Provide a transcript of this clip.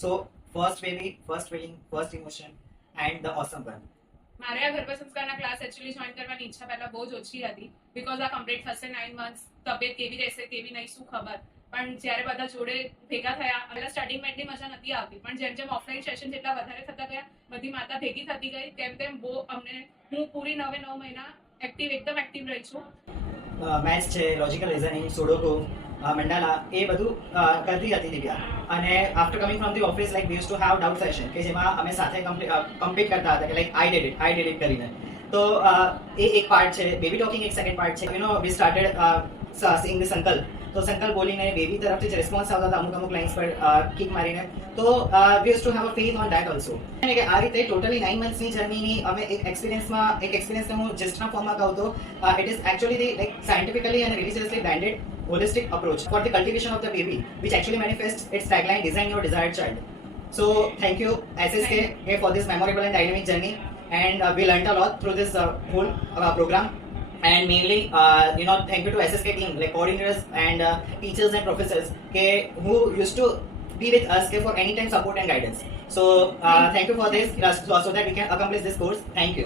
So first baby, first feeling, first emotion, and the awesome one. મારે આ ગર્ભ સંસ્કારના class actually join કરવાની ઈચ્છા પહેલા બહુ જ ઓછી હતી બીકોઝ આ કમ્પ્લીટ થશે 9 મંથ્સ તબિયત કેવી રહેશે કેવી નહીં શું ખબર પણ જ્યારે બધા જોડે ભેગા થયા પહેલા સ્ટાર્ટિંગમાં એટલી મજા નથી આવતી પણ જેમ જેમ ઓફલાઈન સેશન જેટલા વધારે થતા ગયા બધી માતા ભેગી થતી ગઈ તેમ બહુ અમને હું પૂરી 9 મહિના એકદમ એક્ટિવ રહી છું. મેથ્સ છે, લોજિકલ રિઝનિંગ, સુડોકુ, મંડાલા એ બધું કરતી હતી દિવ્યા. અને after coming from the office like we use to have doubt session કે જેમાં અમે સાથે કમ્પ્લીટ કરતા હતા કે લાઈક આઈ ડીડ ઇટ કરીને. તો એ એક પાર્ટ છે. બેબી ટોકિંગ એક સેકન્ડ પાર્ટ છે. You know we started sing the સંકલ્પ. તો સંકલ્પ બોલીને બેબી તરફથી જ રિસ્પોન્સ આવતા હતા અમુક લાઇન્સ પર કિક મારીને. તો વી use to have a faith on that also. કે આ રીતે ટોટલી 9 મંથ્સની જર્નીની અમે એક એક્સપિરિયન્સને હું જસ્ટના ફોર્મમાં કહું તો it is actually the like scientifically and religiously branded holistic approach for the cultivation of the baby, which actually manifests its tagline, design your desired child. So thank you SSK for this memorable and dynamic journey, and we learnt a lot through this whole program. And mainly, thank you to SSK team, like coordinators and teachers and professors, who used to be with us for any time support and guidance. So thank you for this, so that we can accomplish this course. Thank you.